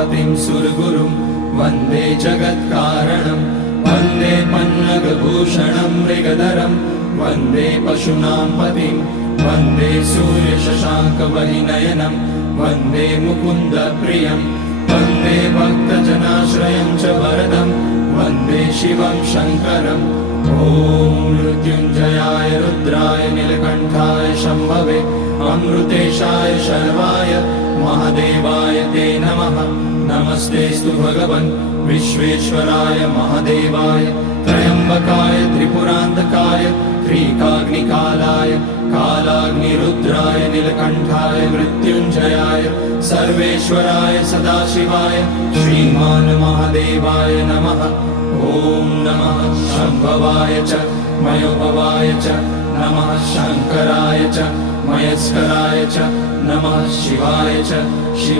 उमापतिं सुरगुरुं वन्दे जगत्कारणं वन्दे पन्नगभूषणं मृगधरं वन्दे पशूनां पतिं वन्दे सूर्यशशाङ्कवहिनयनं वन्दे मुकुन्दप्रियं वन्दे भक्तजनाश्रयं च वरदं वन्दे शिवं शङ्करम् ॐ मृत्युञ्जयाय रुद्राय नीलकण्ठाय शम्भवे अमृतेशाय शर्वाय महादेवाय ते नमः। नमस्तेस्तु भगवन् विश्वेश्वराय महादेवाय त्र्यम्बकाय त्रिपुरान्तकाय त्रिकाग्निकालाय कालाग्निरुद्राय नीलकण्ठाय मृत्युञ्जयाय सर्वेश्वराय सदाशिवाय श्रीमान् महादेवाय नमः। ॐ नमः शम्भवाय च मयोभवाय च नमः शङ्कराय च मयस्कराय च नमः शिवाय च शिव